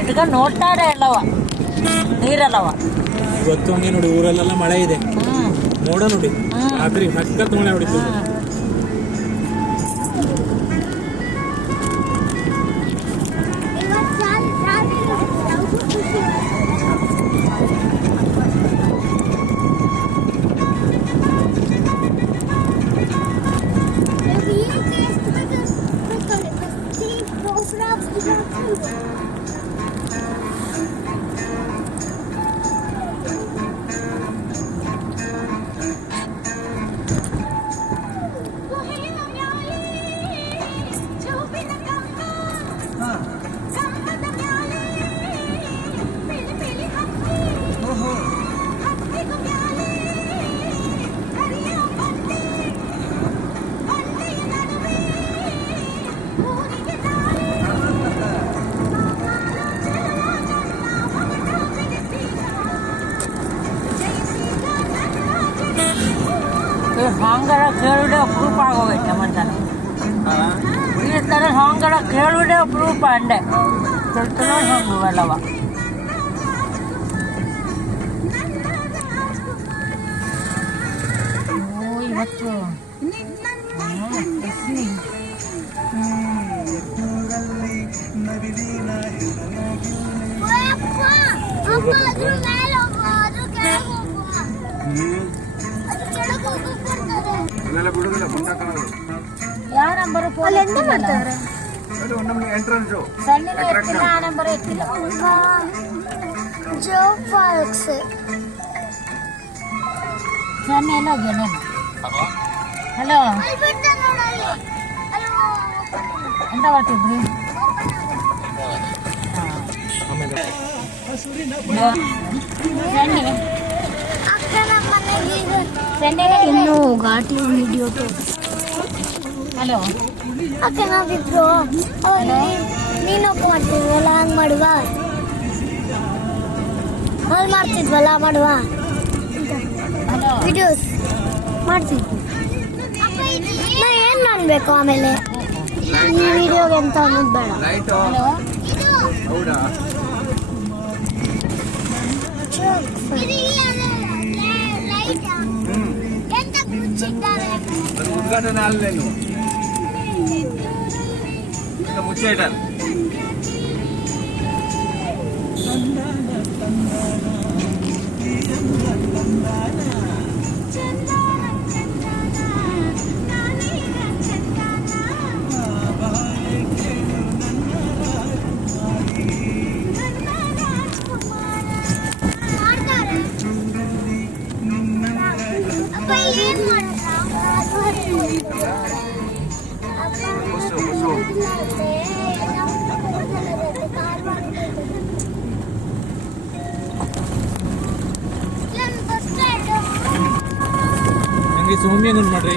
ಇಟ್ಕ ನೋಡ್ತಾರೆ ಎಲ್ಲವ ನೀರಲ್ಲವ. ಇವತ್ತು ಹಂಗೆ ನೋಡಿ ಊರಲ್ಲೆಲ್ಲ ಮಳೆ ಇದೆ, ನೋಡ ನೋಡಿ ರಾತ್ರಿ ಸಖತ್ ಮಳೆ ಹೊಡಿತು. ಸಾಂಗ್ಗಳ ಕೇಳುವುದೇ ಅಪರೂಪ ಆಗೋಗೈತೆ ಮಂತಾನೆ. ಈ ಥರ ಸಾಂಗ್ಗಳ ಕೇಳುವುದೇ ಅಪರೂಪ ಅಂಡೆ. ಚಲೋ ಸಾಂಗ್ ಇವೆಲ್ಲವ. ಇವತ್ತು ಯಾವ ನಂಬರ್ ಎಂತ ಮಾಡ್ತಾರೆ? ಸಣ್ಣ ಎತ್ತಿಲ್ಲ, ಆ ನಂಬರ್ ಎತ್ತಿಲ್ಲ. ಸಣ್ಣ ಎಲ್ಲ ಹೋಗ್ಯ ನಾನು. ಹಲೋ, ಎಂತ ಬರ್ತಿದ್ರಿ? ಇನ್ನು ಘಾಟಿ ವಿಡಿಯೋ. ಹಲೋ, ಅಕ್ಕ ನಾವಿಬ್ರು ನೀನೊಬ್ಬ ಮಾಡ್ತಿದ್ವಲ್ಲ, ಹಂಗೆ ಮಾಡುವ. ಹಾಲ್ ಮಾಡ್ತಿದ್ವಲ್ಲ, ಮಾಡುವ ವಿಡಿಯೋಸ್ ಮಾಡ್ತಿದ್ವಿ. ನಾ ಏನು ಮಾಡಬೇಕು ಆಮೇಲೆ? ಈ ವಿಡಿಯೋಗೆ ಅಂತ ಅನ್ನೋದು ಬೇಡ. ಉದ್ಘಾಟನೆ ಅಲ್ಲೇನು ಮುಚ್ಚೆ ಇಟ್ಟಾರೆ. ನಂಗೆ ಸೌಮ್ಯ ಮಾಡ್ರಿ.